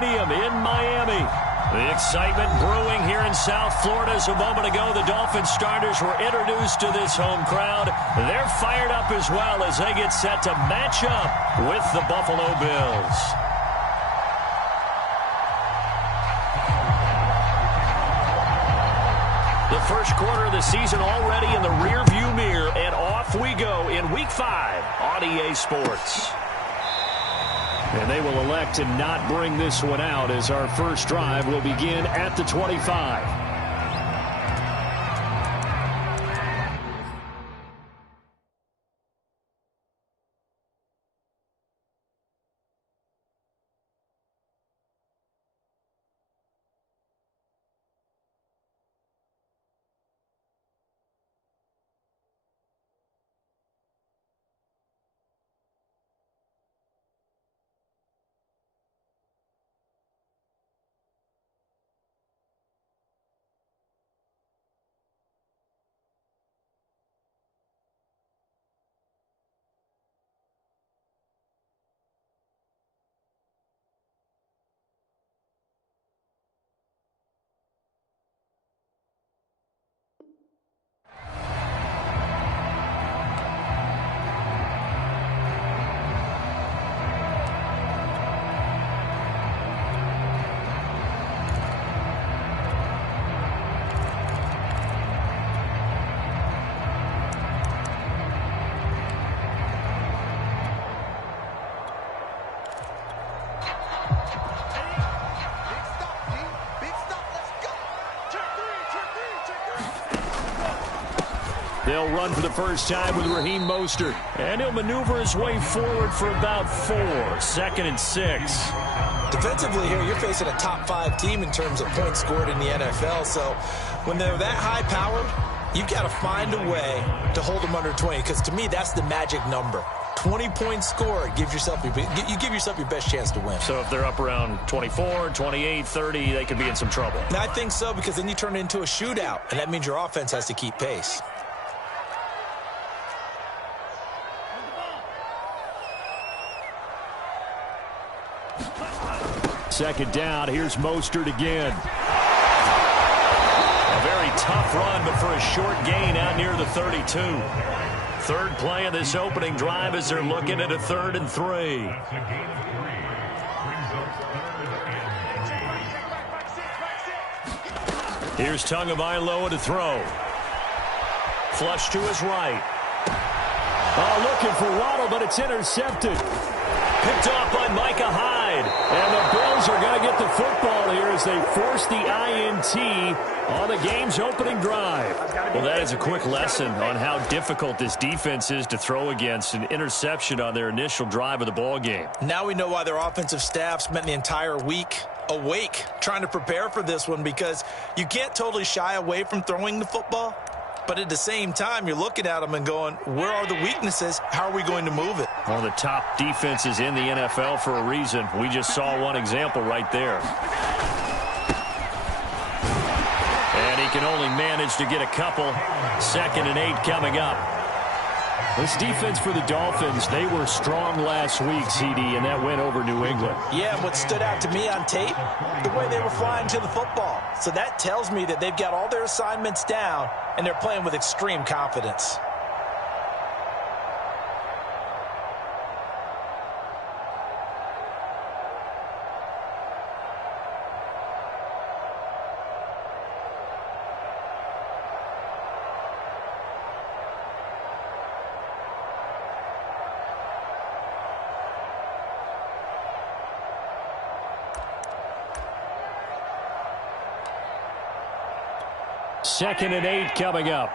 Stadium in Miami. The excitement brewing here in South Florida. As a moment ago, the Dolphins starters were introduced to this home crowd. They're fired up as well as they get set to match up with the Buffalo Bills. The first quarter of the season already in the rearview mirror, and off we go in Week 5 on EA Sports. And they will elect to not bring this one out as our first drive will begin at the 25. They'll run for the first time with Raheem Mostert. And he'll maneuver his way forward for about 4. 2nd and 6. Defensively here, you're facing a top 5 team in terms of points scored in the NFL. So when they're that high-powered, you've got to find a way to hold them under 20. Because to me, that's the magic number. 20 points scored, you give yourself your best chance to win. So if they're up around 24, 28, 30, they could be in some trouble. And I think so, because then you turn it into a shootout, and that means your offense has to keep pace. Second down, here's Mostert again. A very tough run, but for a short gain out near the 32. Third play of this opening drive as they're looking at a 3rd and 3. Here's Tagovailoa to throw. Flush to his right. Oh, looking for Waddle, but it's intercepted. Picked off by Micah Hyde. And the Bills are going to get the football here as they force the INT on the game's opening drive. Well, that is a quick lesson on how difficult this defense is to throw against. An interception on their initial drive of the ball game. Now we know why their offensive staff spent the entire week awake trying to prepare for this one, because you can't totally shy away from throwing the football. But at the same time, you're looking at them and going, where are the weaknesses? How are we going to move it? One of the top defenses in the NFL for a reason. We just saw one example right there. And he can only manage to get a couple. 2nd and 8 coming up. This defense for the Dolphins, they were strong last week, CD, and that went over New England. Yeah, and what stood out to me on tape, the way they were flying to the football. So that tells me that they've got all their assignments down, and they're playing with extreme confidence. Second and 8 coming up.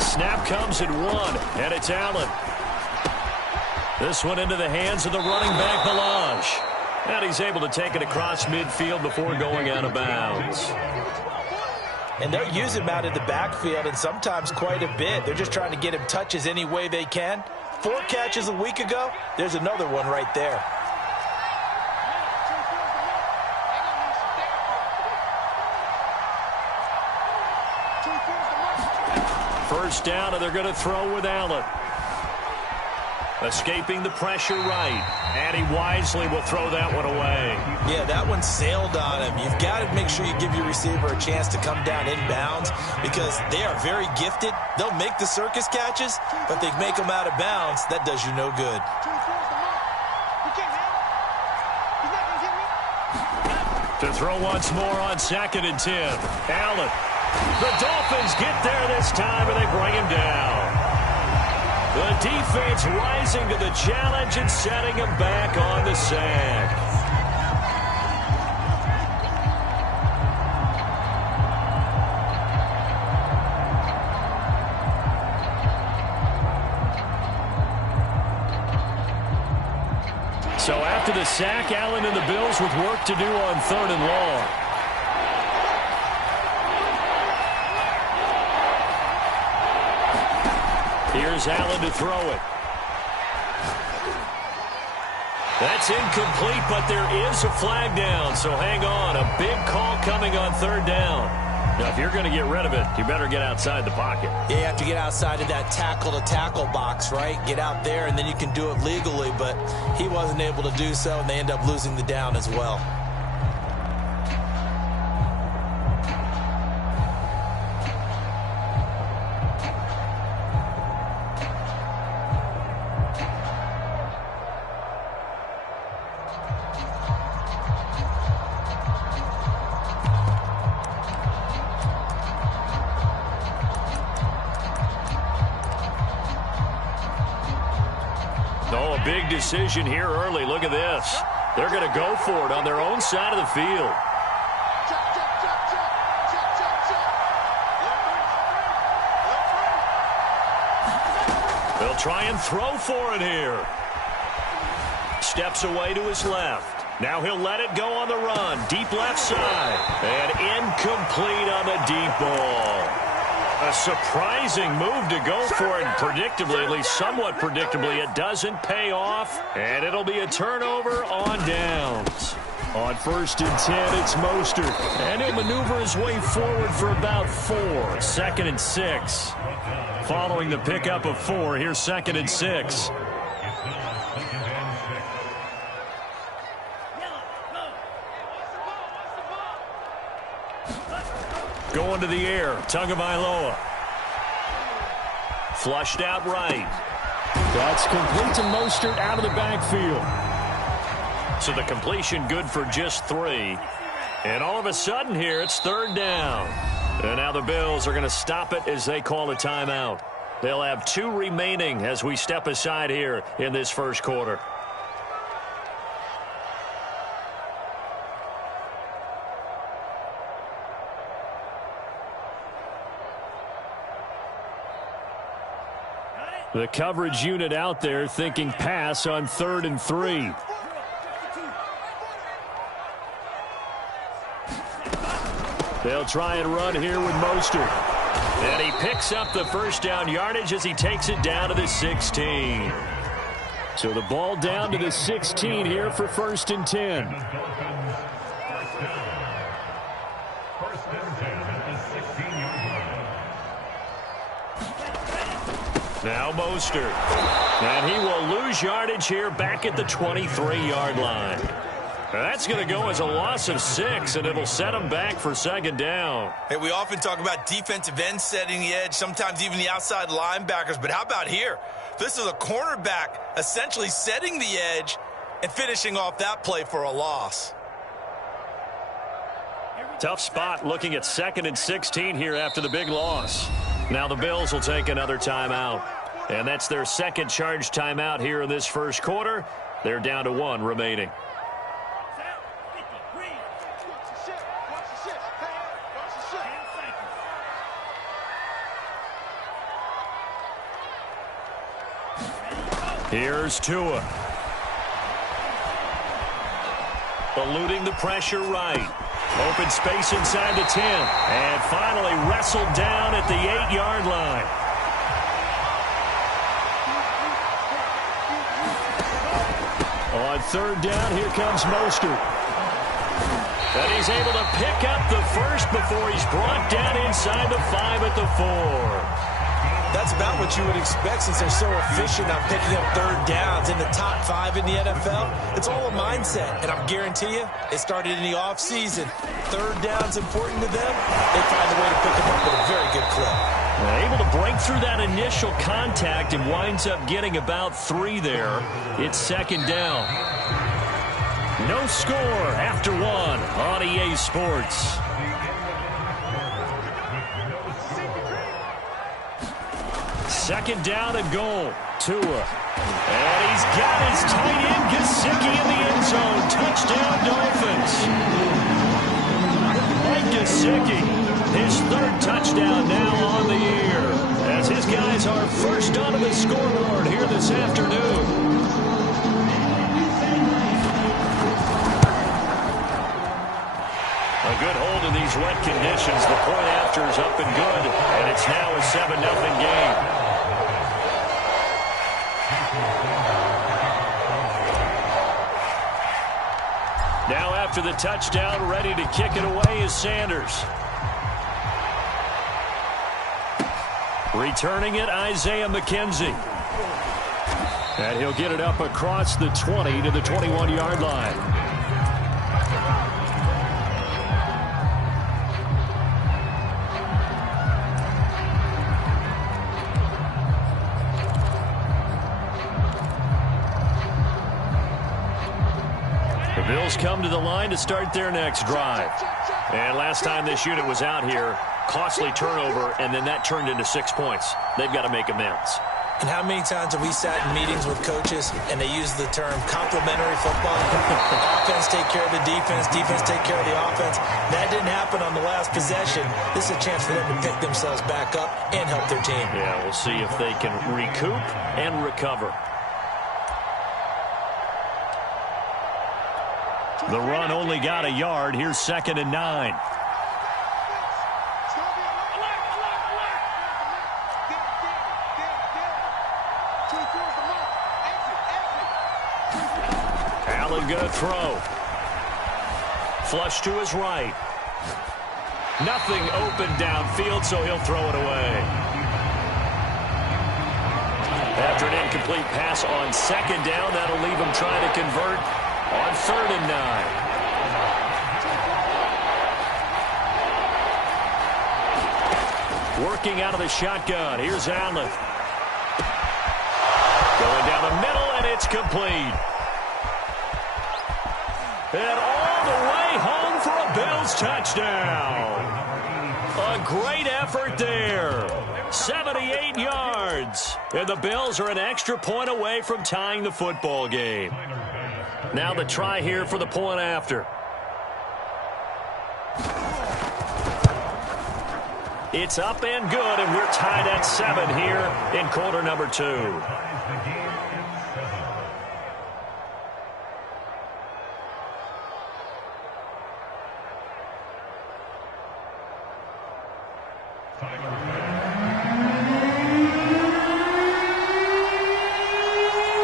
Snap comes at 1, and it's Allen. This one into the hands of the running back, Melange. And he's able to take it across midfield before going out of bounds. And they'll use him out in the backfield, and sometimes quite a bit. They're just trying to get him touches any way they can. 4 catches a week ago. There's another one right there. First down, and they're going to throw with Allen. Escaping the pressure right. And he wisely will throw that one away. Yeah, that one sailed on him. You've got to make sure you give your receiver a chance to come down inbounds because they are very gifted. They'll make the circus catches, but they make them out of bounds. That does you no good. To throw once more on 2nd and 10. Allen. The Dolphins get there this time, and they bring him down. The defense rising to the challenge and setting him back on the sack. So after the sack, Allen and the Bills with work to do on 3rd and long. Here's Allen to throw it. That's incomplete, but there is a flag down, so hang on. A big call coming on 3rd down. Now, if you're going to get rid of it, you better get outside the pocket. Yeah, you have to get outside of that tackle-to-tackle box, right? Get out there, and then you can do it legally, but he wasn't able to do so, and they end up losing the down as well. Oh, a big decision here early. Look at this. They're going to go for it on their own side of the field. They'll try and throw for it here. Steps away to his left. Now he'll let it go on the run. Deep left side. And incomplete on the deep ball. A surprising move to go for it. Predictably, at least somewhat predictably, it doesn't pay off. And it'll be a turnover on downs. On 1st and 10, it's Mostert. And he'll maneuver his way forward for about 4. 2nd and 6. Following the pickup of 4, here's 2nd and 6. Going to the air, Tagovailoa. Flushed out right. That's complete to Mostert out of the backfield. So the completion good for just 3. And all of a sudden here, it's 3rd down. And now the Bills are going to stop it as they call a timeout. They'll have 2 remaining as we step aside here in this first quarter. The coverage unit out there thinking pass on 3rd and 3. They'll try and run here with Mostert. And he picks up the first down yardage as he takes it down to the 16. So the ball down to the 16 here for 1st and 10. Now Mostert. And he will lose yardage here back at the 23-yard line. That's going to go as a loss of 6, and it'll set him back for 2nd down. Hey, we often talk about defensive ends setting the edge, sometimes even the outside linebackers, but how about here? This is a cornerback essentially setting the edge and finishing off that play for a loss. Tough spot looking at 2nd and 16 here after the big loss. Now the Bills will take another timeout. And that's their 2nd charge timeout here in this first quarter. They're down to 1 remaining. Here's Tua. Eluding the pressure right. Open space inside the 10. And finally wrestled down at the 8-yard line. On 3rd down, here comes Mostert. And he's able to pick up the first before he's brought down inside the 5 at the 4. That's about what you would expect since they're so efficient on picking up third downs in the top 5 in the NFL. It's all a mindset, and I guarantee you, it started in the offseason. Third down's important to them. They find a way to pick them up at a very good clip. Able to break through that initial contact and winds up getting about 3 there. It's second down. No score after 1 on EA Sports. Second down and goal. Tua. And he's got his tight end, Gesicki, in the end zone. Touchdown, Dolphins. Mike Gesicki, his 3rd touchdown now on the year, as his guys are first onto the scoreboard here this afternoon. A good hold in these wet conditions. The point after is up and good, and it's now a 7-0 game. Now after the touchdown, ready to kick it away is Sanders. Returning it, Isaiah McKenzie. And he'll get it up across the 20 to the 21-yard line. The Bills come to the line to start their next drive. And last time this unit was out here, costly turnover, and then that turned into 6 points. They've got to make amends. And how many times have we sat in meetings with coaches and they use the term complementary football? Offense take care of the defense, defense take care of the offense. That didn't happen on the last possession. This is a chance for them to pick themselves back up and help their team. Yeah, we'll see if they can recoup and recover. The run only got a yard. Here's 2nd and 9. Allen gonna throw. Flush to his right. Nothing open downfield, so he'll throw it away. After an incomplete pass on 2nd down, that'll leave him trying to convert on 3rd and 9. Working out of the shotgun. Here's Allen. Going down the middle, and it's complete. And all the way home for a Bills touchdown. A great effort there. 78 yards. And the Bills are an extra point away from tying the football game. Now the try here for the point after. It's up and good, and we're tied at 7 here in quarter number 2.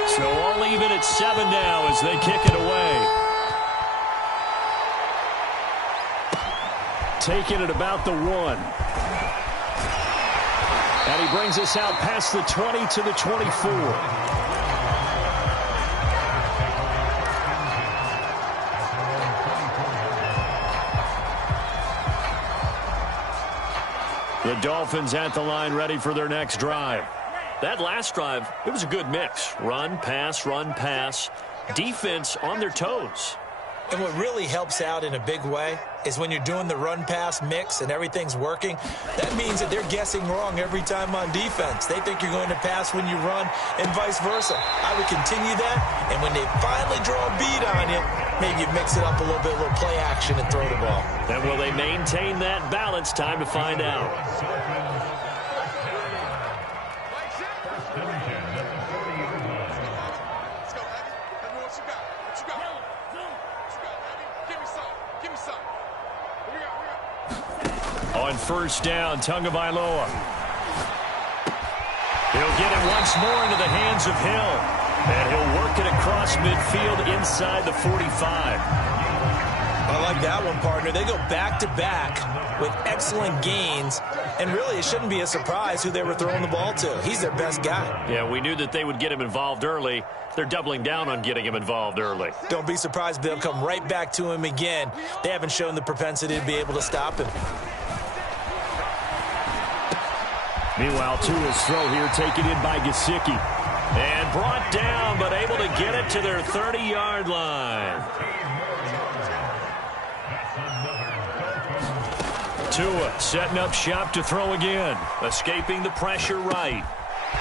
So all even at 7 now as they kick it away. Taking it about the 1. And he brings us out past the 20 to the 24. The Dolphins at the line ready for their next drive. That last drive, it was a good mix. Run, pass, defense on their toes. And what really helps out in a big way is when you're doing the run-pass mix and everything's working, that means that they're guessing wrong every time on defense. They think you're going to pass when you run and vice versa. I would continue that, and when they finally draw a bead on you, maybe you mix it up a little bit, a little play action and throw the ball. And will they maintain that balance? Time to find out. On 1st down, Tagovailoa. He'll get it once more into the hands of Hill. And he'll work it across midfield inside the 45. I like that one, partner. They go back-to-back with excellent gains, and really it shouldn't be a surprise who they were throwing the ball to. He's their best guy. Yeah, we knew that they would get him involved early. They're doubling down on getting him involved early. Don't be surprised if they'll come right back to him again. They haven't shown the propensity to be able to stop him. Meanwhile, Tua's throw here taken in by Gesicki. And brought down, but able to get it to their 30-yard line. Tua setting up shop to throw again. Escaping the pressure right.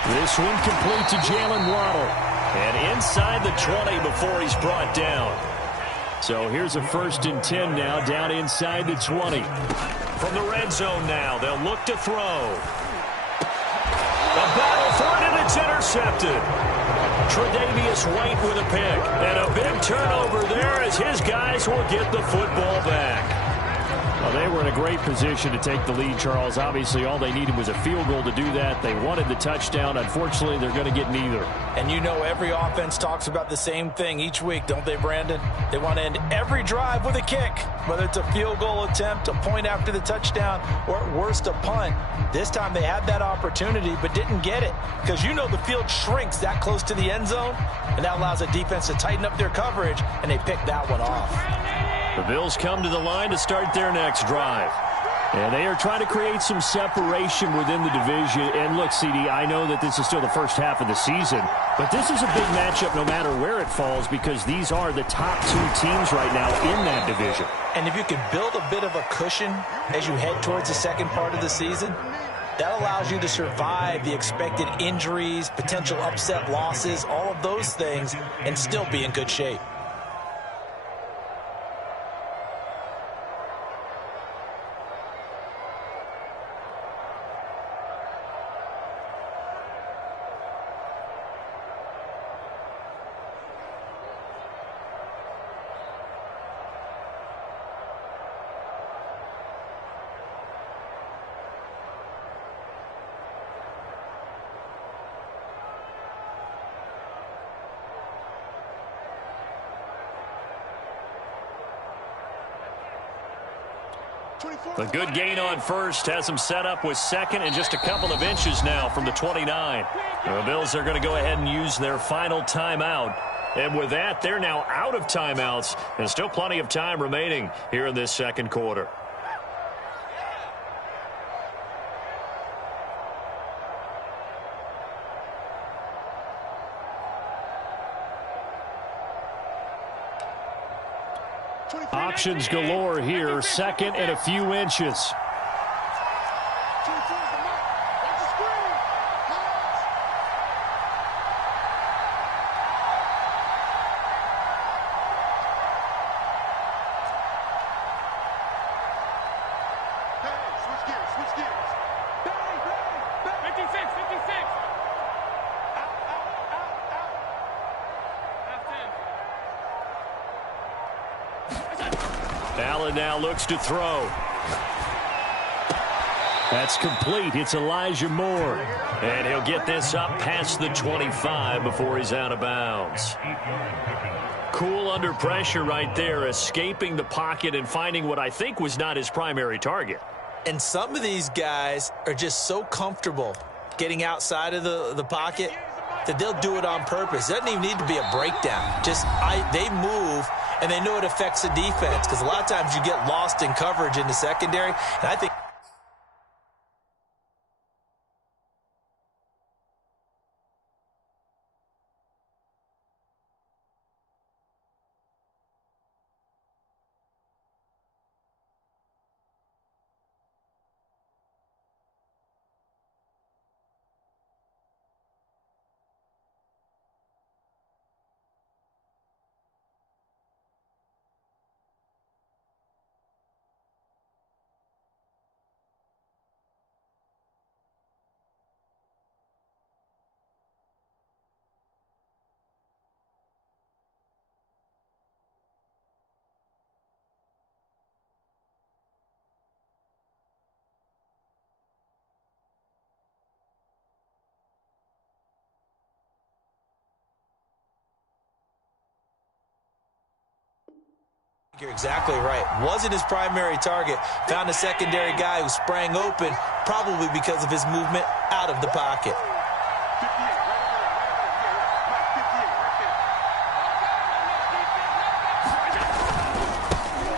This one complete to Jalen Waddle. And inside the 20 before he's brought down. So here's a 1st and 10 now, down inside the 20. From the red zone now, they'll look to throw. A battle for it, and it's intercepted. Tre'Davious White with a pick. And a big turnover there as his guys will get the football back. Well, they were in a great position to take the lead, Charles. Obviously, all they needed was a field goal to do that. They wanted the touchdown. Unfortunately, they're going to get neither. And you know every offense talks about the same thing each week, don't they, Brandon? They want to end every drive with a kick, whether it's a field goal attempt, a point after the touchdown, or at worst, a punt. This time they had that opportunity but didn't get it because you know the field shrinks that close to the end zone, and that allows the defense to tighten up their coverage, and they pick that one off. The Bills come to the line to start their next drive. And they are trying to create some separation within the division. And look, CD, I know that this is still the first half of the season, but this is a big matchup no matter where it falls because these are the top 2 teams right now in that division. And if you can build a bit of a cushion as you head towards the second part of the season, that allows you to survive the expected injuries, potential upset losses, all of those things, and still be in good shape. The good gain on first has them set up with second and just a couple of inches now from the 29. The Bills are going to go ahead and use their final timeout. And with that, they're now out of timeouts and still plenty of time remaining here in this second quarter. Options galore here, second and a few inches. Allen now looks to throw. That's complete. It's Elijah Moore. And he'll get this up past the 25 before he's out of bounds. Cool under pressure right there, escaping the pocket and finding what I think was not his primary target. And some of these guys are just so comfortable getting outside of the pocket that they'll do it on purpose. It doesn't even need to be a breakdown. They move, and they know it affects the defense because a lot of times you get lost in coverage in the secondary, and I think You're exactly right. Wasn't his primary target. Found a secondary guy who sprang open, probably because of his movement out of the pocket.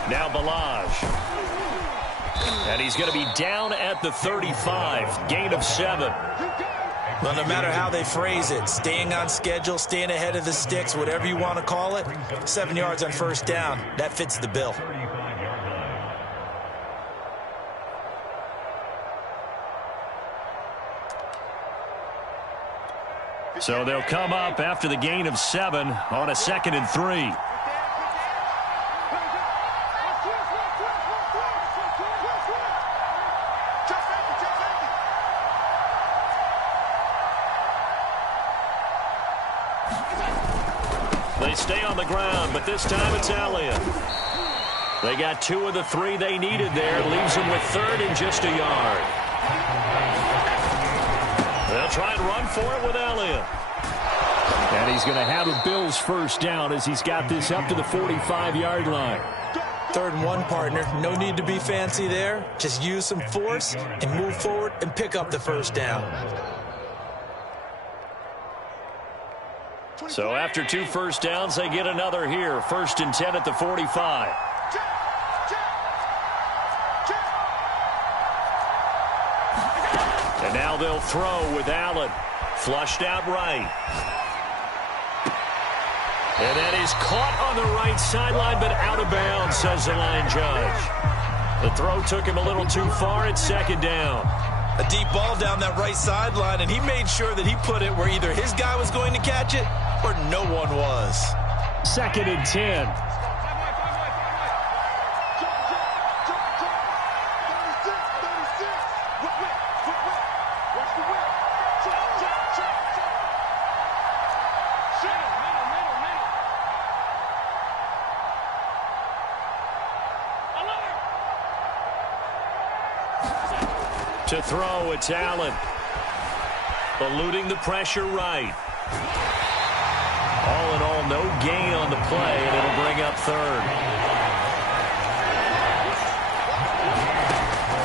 Now Balaj. And he's going to be down at the 35. Gain of 7. Well, no matter how they phrase it, staying on schedule, staying ahead of the sticks, whatever you want to call it, 7 yards on first down, that fits the bill. So they'll come up after the gain of 7 on a 2nd and 3. They stay on the ground, but this time it's Elliott. They got 2 of the 3 they needed there. Leaves them with 3rd and just a yard. They'll try and run for it with Elliott. And he's going to have a Bills first down as he's got this up to the 45-yard line. 3rd and 1, partner. No need to be fancy there. Just use some force and move forward and pick up the first down. So after 2 first downs, they get another here. 1st and 10 at the 45. And now they'll throw with Allen. Flushed out right. And that is caught on the right sideline, but out of bounds, says the line judge. The throw took him a little too far. It's 2nd down. A deep ball down that right sideline, and he made sure that he put it where either his guy was going to catch it or no one was. 2nd and 10. To throw, it's Allen. Eluding the pressure right. All in all, no gain on the play, and it'll bring up 3rd.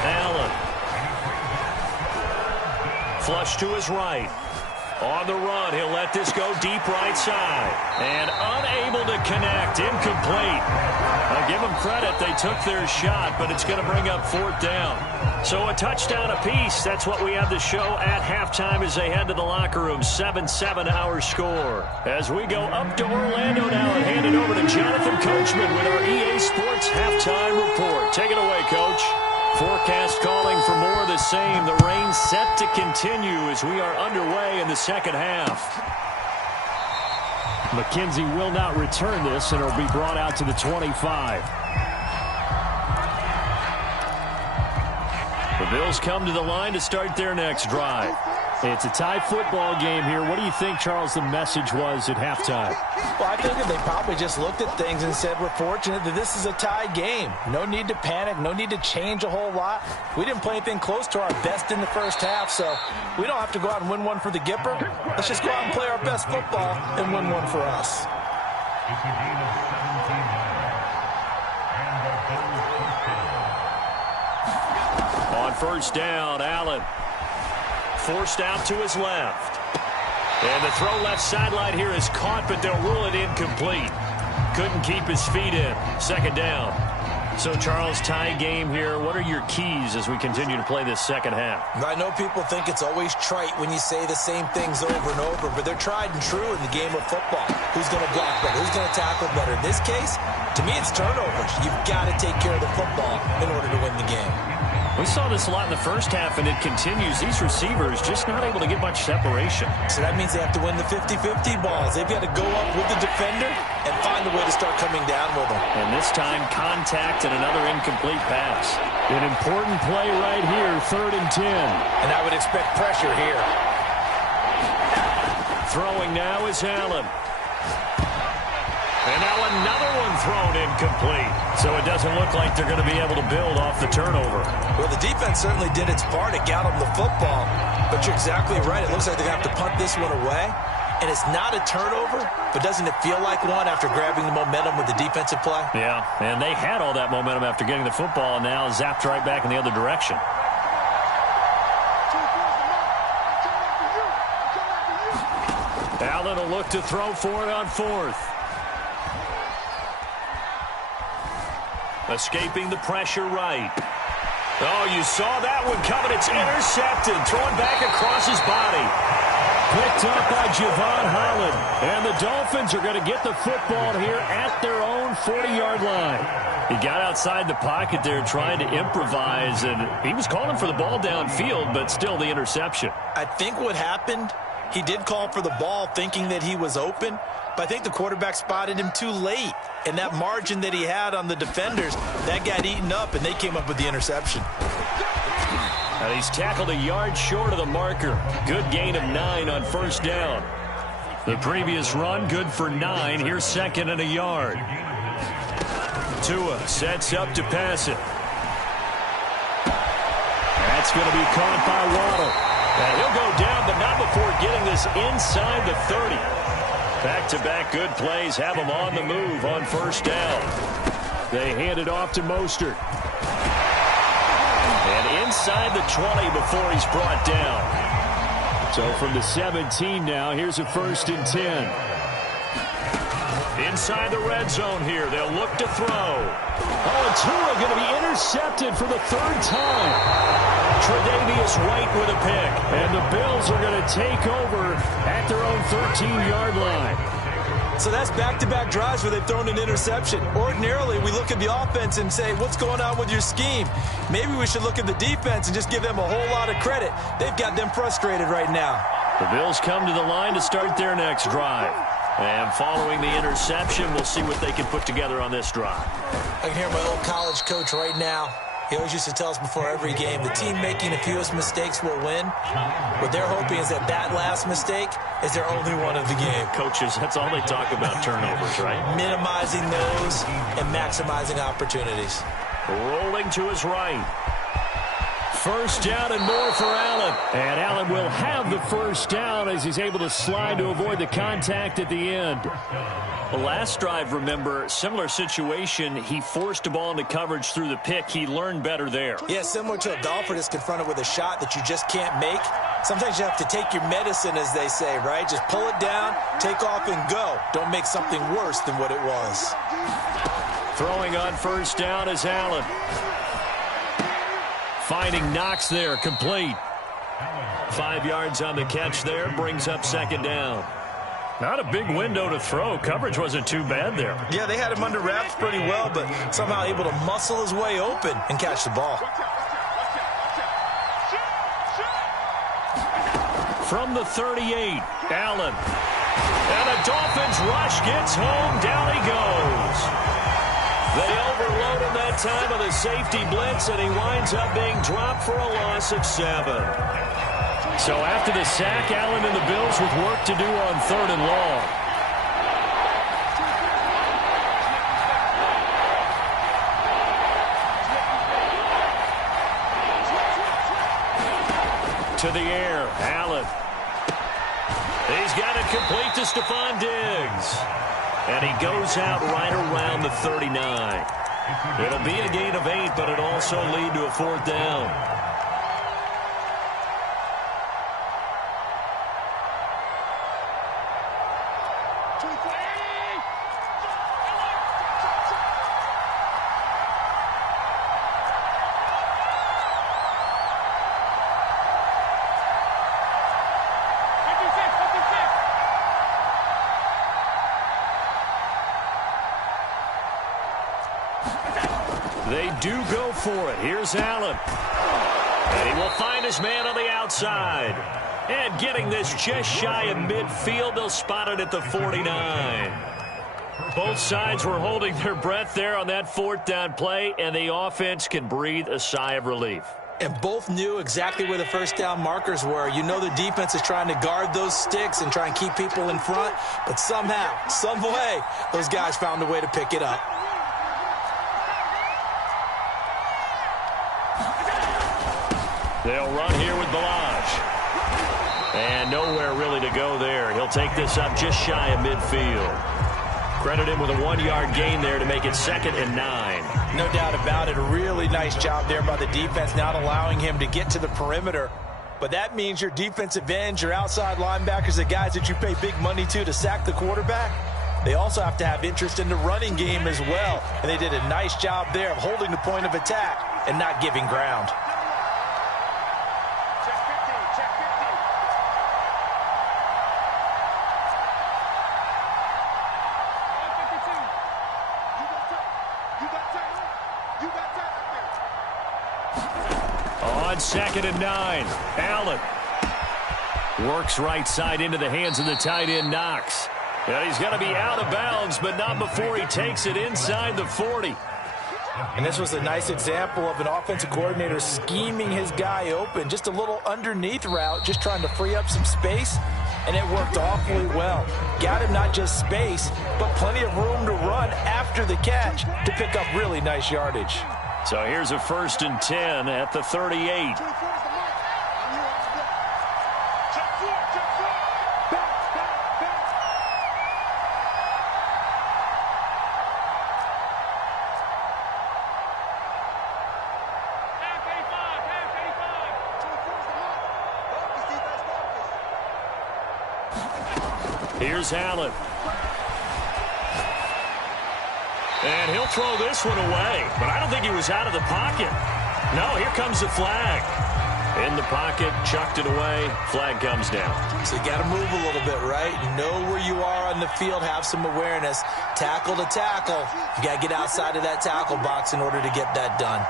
Allen. Flush to his right. On the run, he'll let this go deep right side. And unable to connect, incomplete. I'll give them credit, they took their shot, but it's going to bring up 4th down. So a touchdown apiece. That's what we have to show at halftime as they head to the locker room. 7-7 our score. As we go up to Orlando now and hand it over to Jonathan Coachman with our EA Sports halftime report. Take it away, Coach. Forecast calling for more of the same. The rain set to continue as we are underway in the second half. McKenzie will not return this, and it'll be brought out to the 25. The Bills come to the line to start their next drive. It's a tie football game here. What do you think, Charles, the message was at halftime? Well, I think they probably just looked at things and said, we're fortunate that this is a tie game. No need to panic. No need to change a whole lot. We didn't play anything close to our best in the first half, so we don't have to go out and win one for the Gipper. Let's just go out and play our best football and win one for us. On first down, Allen. Forced out to his left. And the throw left sideline here is caught, but they'll rule it incomplete. Couldn't keep his feet in. 2nd down. So, Charles, tie game here. What are your keys as we continue to play this second half? I know people think it's always trite when you say the same things over and over, but they're tried and true in the game of football. Who's going to block better? Who's going to tackle better? In this case, to me, it's turnovers. You've got to take care of the football in order to win the game. We saw this a lot in the first half, and it continues. These receivers just not able to get much separation. So that means they have to win the 50-50 balls. They've got to go up with the defender and find a way to start coming down with them. And this time, contact and another incomplete pass. An important play right here, 3rd and 10. And I would expect pressure here. Throwing now is Allen. And now another one thrown incomplete. So it doesn't look like they're going to be able to build off the turnover. Well, the defense certainly did its part. It got them the football. But you're exactly right. It looks like they're going to have to punt this one away. and it's not a turnover, but doesn't it feel like one after grabbing the momentum with the defensive play? Yeah, and they had all that momentum after getting the football, and now zapped right back in the other direction. Allen will look to throw for it on fourth. Escaping the pressure right. Oh, you saw that one coming. It's intercepted. Thrown back across his body. Picked up by Javon Holland. And the Dolphins are going to get the football here at their own 40-yard line. He got outside the pocket there trying to improvise, and he was calling for the ball downfield, but still the interception. I think what happened, he did call for the ball thinking that he was open, but I think the quarterback spotted him too late. And that margin that he had on the defenders, that got eaten up, and they came up with the interception. And he's tackled a yard short of the marker. Good gain of 9 on first down. The previous run, good for 9. Here's second and a yard. Tua sets up to pass it. That's going to be caught by Waddle. And he'll go down, but not before getting this inside the 30. Back-to-back good plays have him on the move on first down. They hand it off to Mostert. And inside the 20 before he's brought down. So from the 17 now, here's a 1st and 10. Inside the red zone here, they'll look to throw. Oh, and Tua going to be intercepted for the 3rd time. Tre'Davious White with a pick. And the Bills are going to take over at their own 13-yard line. So that's back-to-back drives where they've thrown an interception. Ordinarily, we look at the offense and say, what's going on with your scheme? Maybe we should look at the defense and just give them a whole lot of credit. They've got them frustrated right now. The Bills come to the line to start their next drive. And following the interception, we'll see what they can put together on this drive. I can hear my old college coach right now. He always used to tell us before every game, the team making the fewest mistakes will win. What they're hoping is that last mistake is their only one of the game. Coaches, that's all they talk about, turnovers, right? Minimizing those and maximizing opportunities. Rolling to his right. First down and more for Allen. And Allen will have the first down as he's able to slide to avoid the contact at the end. The last drive, remember, similar situation. He forced a ball into coverage through the pick. He learned better there. Yeah, similar to a golfer that's confronted with a shot that you just can't make. Sometimes you have to take your medicine, as they say, right? Just pull it down, take off, and go. Don't make something worse than what it was. Throwing on first down is Allen. Finding Knox there, complete. 5 yards on the catch there, brings up second down. Not a big window to throw. Coverage wasn't too bad there. Yeah, they had him under wraps pretty well, but somehow able to muscle his way open and catch the ball. From the 38, Allen. And the Dolphins rush, gets home, down he goes. They overload him that time with a safety blitz, and he winds up being dropped for a loss of 7. So after the sack, Allen and the Bills with work to do on 3rd and long. To the air, Allen. He's got it complete to Stephon Diggs. And he goes out right around the 39. It'll be a gain of 8, but it'll also lead to a 4th down. They do go for it. Here's Allen. And he will find his man on the outside. And getting this just shy of midfield, they'll spot it at the 49. Both sides were holding their breath there on that 4th down play, and the offense can breathe a sigh of relief. And both knew exactly where the first down markers were. You know the defense is trying to guard those sticks and try and keep people in front, but somehow, some way, those guys found a way to pick it up. They'll run here with Balaj. And nowhere really to go there. He'll take this up just shy of midfield. Credit him with a 1-yard gain there to make it 2nd and 9. No doubt about it. A really nice job there by the defense, not allowing him to get to the perimeter. But that means your defensive ends, your outside linebackers, the guys that you pay big money to sack the quarterback, they also have to have interest in the running game as well. And they did a nice job there of holding the point of attack and not giving ground. On 2nd and 9, Allen works right side into the hands of the tight end, Knox. And he's going to be out of bounds, but not before he takes it inside the 40. And this was a nice example of an offensive coordinator scheming his guy open. Just a little underneath route, just trying to free up some space, and it worked awfully well. Got him not just space, but plenty of room to run after the catch to pick up really nice yardage. So here's a 1st and 10 at the 38. Here's Allen. And he'll throw this one away, but I don't think he was out of the pocket. No, here comes the flag. In the pocket, chucked it away, flag comes down. So you got to move a little bit, right? Know where you are on the field, have some awareness. Tackle to tackle. You got to get outside of that tackle box in order to get that done.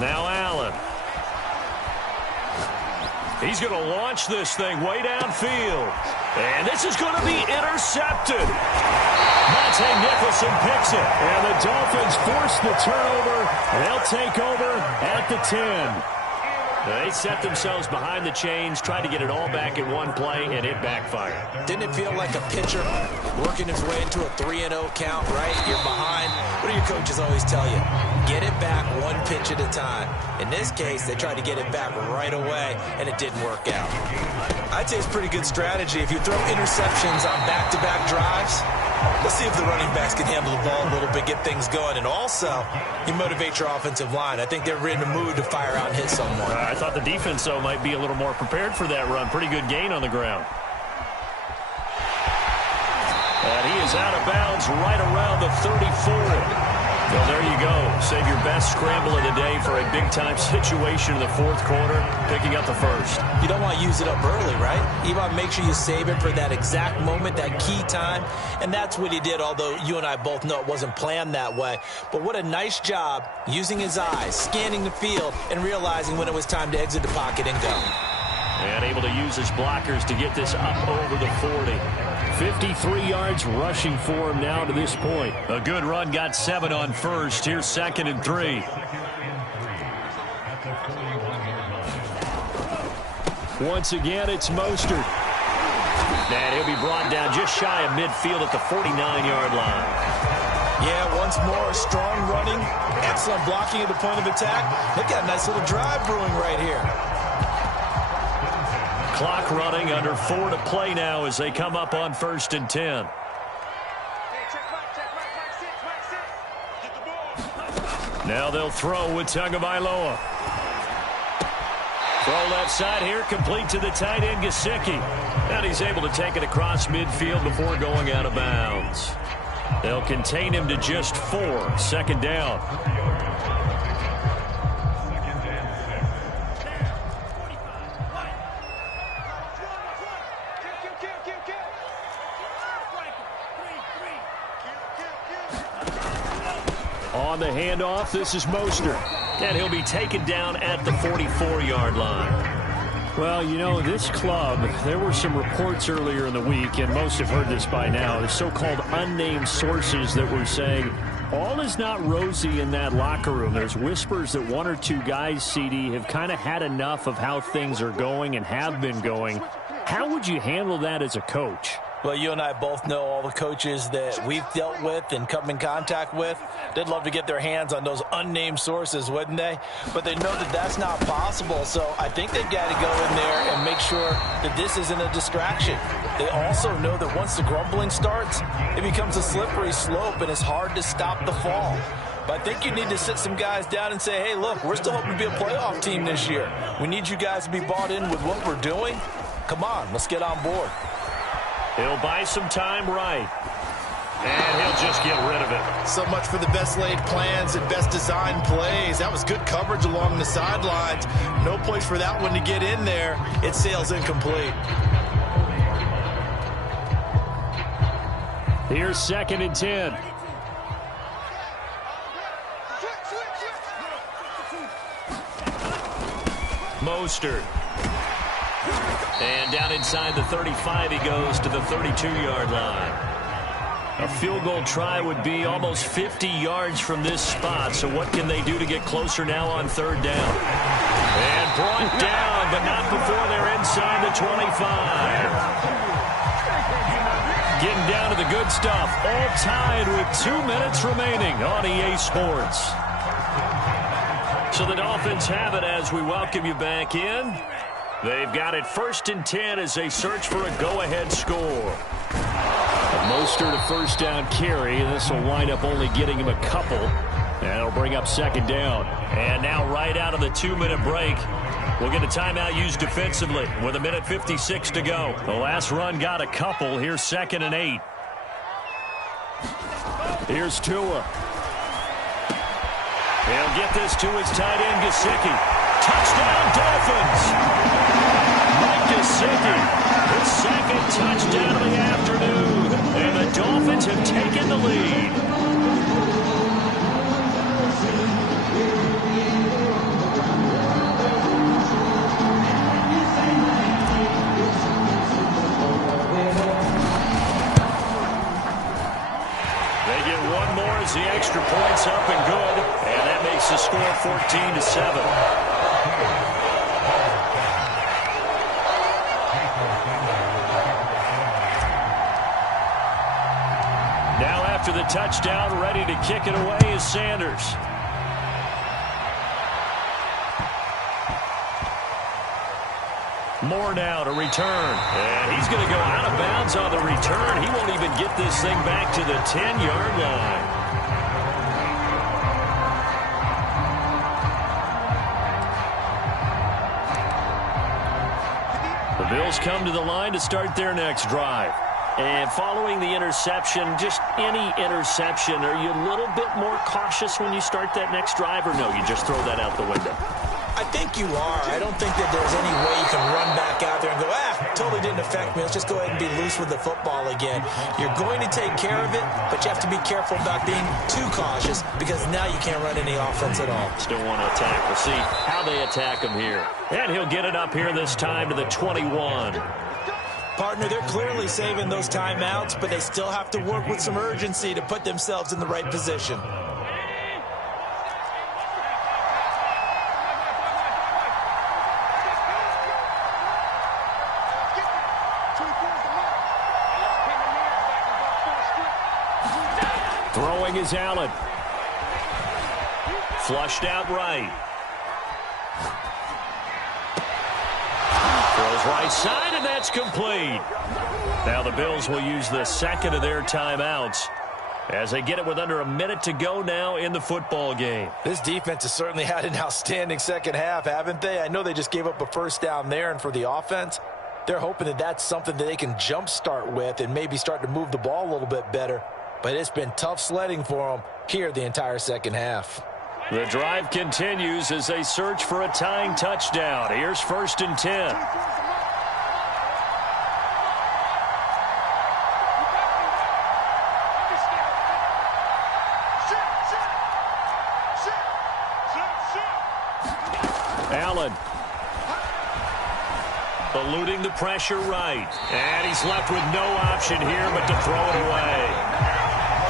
Now Allen. He's going to launch this thing way downfield. And this is going to be intercepted. Monte Nicholson picks it. And the Dolphins force the turnover. They'll take over at the 10. They set themselves behind the chains, tried to get it all back in one play, and it backfired. Didn't it feel like a pitcher working his way into a 3-0 count, right? You're behind. What do your coaches always tell you? Get it back one pitch at a time. In this case, they tried to get it back right away, and it didn't work out. I'd say it's pretty good strategy. If you throw interceptions on back-to-back drives, let's see if the running backs can handle the ball a little bit, get things going. And also, you motivate your offensive line. I think they're in the mood to fire out and hit someone. I thought the defense, though, might be a little more prepared for that run. Pretty good gain on the ground. And he is out of bounds right around the 34. Well, there you go. Save your best scramble of the day for a big-time situation in the 4th quarter, picking up the 1st. You don't want to use it up early, right? You want to make sure you save it for that exact moment, that key time. And that's what he did, although you and I both know it wasn't planned that way. But what a nice job using his eyes, scanning the field, and realizing when it was time to exit the pocket and go. And able to use his blockers to get this up over the 40. 53 yards rushing for him now to this point. A good run, got 7 on 1st. Here's 2nd and 3. Once again, it's Mostert. And he'll be brought down just shy of midfield at the 49-yard line. Yeah, once more, strong running, excellent blocking at the point of attack. Look at a nice little drive brewing right here. Clock running, under 4 to play now as they come up on 1st and 10. Now they'll throw with Tagovailoa. Throw left side here, complete to the tight end, Gesicki. And he's able to take it across midfield before going out of bounds. They'll contain him to just 4. 2nd down. On the handoff, this is Mostert. And he'll be taken down at the 44-yard line. Well, you know, this club, there were some reports earlier in the week, and most have heard this by now, the so-called unnamed sources that were saying All is not rosy in that locker room. There's whispers that one or two guys, CD, have kind of had enough of how things are going and have been going. How would you handle that as a coach? Well, you and I both know all the coaches that we've dealt with and come in contact with. They'd love to get their hands on those unnamed sources, wouldn't they? But they know that that's not possible. So I think they've got to go in there and make sure that this isn't a distraction. They also know that once the grumbling starts, it becomes a slippery slope and it's hard to stop the fall. But I think you need to sit some guys down and say, hey, look, we're still hoping to be a playoff team this year. We need you guys to be bought in with what we're doing. Come on, let's get on board. He'll buy some time right. And he'll just get rid of it. So much for the best laid plans and best designed plays. That was good coverage along the sidelines. No place for that one to get in there. It sails incomplete. Here's 2nd and 10. Mostert. And down inside the 35, he goes to the 32-yard line. A field goal try would be almost 50 yards from this spot, so what can they do to get closer now on 3rd down? And brought down, but not before they're inside the 25. Getting down to the good stuff, all tied with 2 minutes remaining on EA Sports. So the Dolphins have it as we welcome you back in. They've got it 1st and 10 as they search for a go-ahead score. Mostert a 1st down carry. This will wind up only getting him a couple. And it'll bring up 2nd down. And now right out of the 2-minute break, we'll get a timeout used defensively with 1:56 to go. The last run got a couple. Here's 2nd and 8. Here's Tua. He'll get this to his tight end, Gesicki. Touchdown, Dolphins! Mike Gesicki, his 2nd touchdown of the afternoon. And the Dolphins have taken the lead. They get one more as the extra point's up and good. And that makes the score 14-7. Now after the touchdown, ready to kick it away is Sanders. Moore now to return. And he's going to go out of bounds on the return. He won't even get this thing back to the 10-yard line. The Bills come to the line to start their next drive. And following the interception, just any interception, are you a little bit more cautious when you start that next drive, or no, you just throw that out the window? I think you are. I don't think that there's any way you can run back out there and go, totally didn't affect me. Let's just go ahead and be loose with the football again. You're going to take care of it, but you have to be careful about being too cautious because now you can't run any offense at all. Still want to attack. We'll see how they attack him here. And he'll get it up here this time to the 21. Partner, they're clearly saving those timeouts, but they still have to work with some urgency to put themselves in the right position. Throwing is Allen. Flushed out right. Throws right side, and that's complete. Now the Bills will use the 2nd of their timeouts as they get it with under a minute to go now in the football game. This defense has certainly had an outstanding second half, haven't they? I know they just gave up a 1st down there, and for the offense, they're hoping that that's something that they can jumpstart with and maybe start to move the ball a little bit better. But it's been tough sledding for them here the entire second half. The drive continues as they search for a tying touchdown. Here's 1st and 10. Allen. Eluding the pressure right. And he's left with no option here but to throw it away.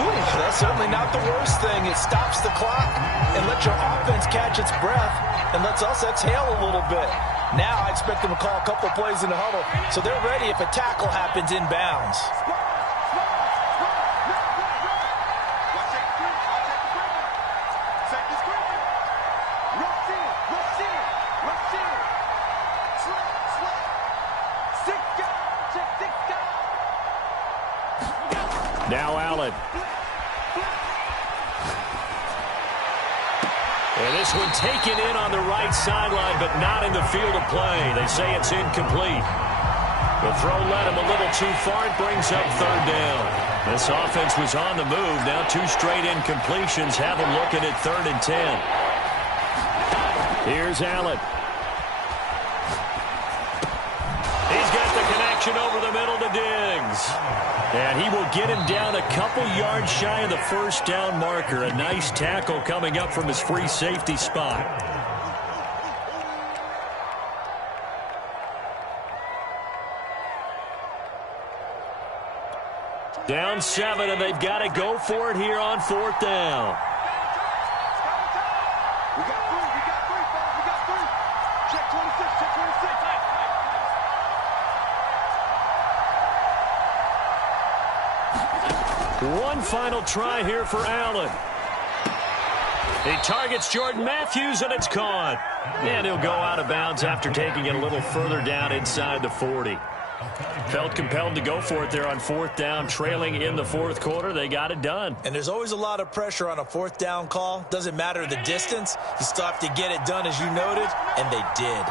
That's certainly not the worst thing. It stops the clock and lets your offense catch its breath and lets us exhale a little bit. Now I expect them to call a couple plays in the huddle, so they're ready if a tackle happens inbounds. Now Allen. And this one taken in on the right sideline, but not in the field of play. They say it's incomplete. The throw led him a little too far. It brings up third down. This offense was on the move. Now 2 straight incompletions have them looking at 3rd and 10. Here's Allen. He's got the connection over the middle to Diggs. And he will get him down a couple yards shy of the first down marker. A nice tackle coming up from his free safety spot. Down 7, and they've got to go for it here on 4th down. We got 3, fellas. We got 3. Check 26, check 26. One final try here for Allen. He targets Jordan Matthews, and it's caught. And he'll go out of bounds after taking it a little further down inside the 40. Felt compelled to go for it there on 4th down, trailing in the 4th quarter. They got it done. And there's always a lot of pressure on a 4th down call. Doesn't matter the distance. You still have to get it done, as you noted, and they did.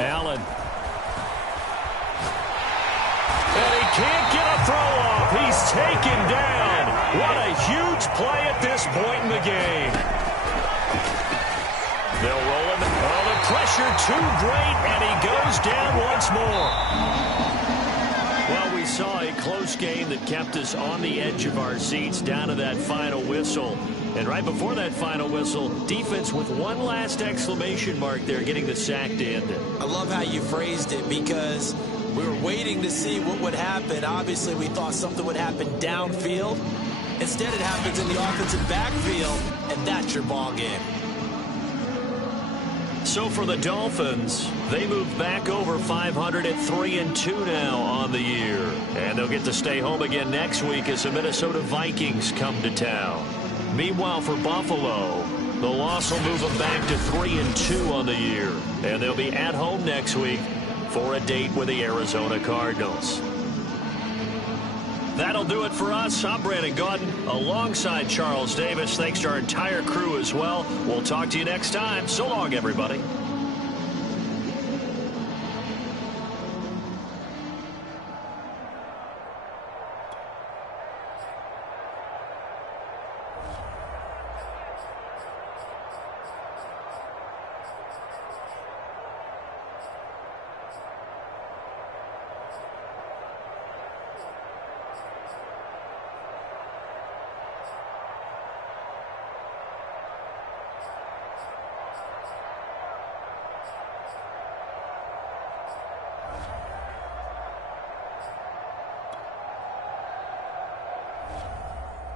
Allen. And he can't get a throw off. He's taken down. What a huge play at this point in the game. They'll roll him. Oh, the pressure too great, and he goes down once more. Well, we saw a close game that kept us on the edge of our seats down to that final whistle. And right before that final whistle, defense with one last exclamation mark there, getting the sack to end it. I love how you phrased it, because we were waiting to see what would happen. Obviously, we thought something would happen downfield. Instead, it happens in the offensive backfield, and that's your ball game. So for the Dolphins, they move back over 500 at 3-2 now on the year. And they'll get to stay home again next week as the Minnesota Vikings come to town. Meanwhile, for Buffalo, the loss will move them back to 3-2 on the year. And they'll be at home next week for a date with the Arizona Cardinals. That'll do it for us. I'm Brandon Gaudin alongside Charles Davis. Thanks to our entire crew as well. We'll talk to you next time. So long, everybody.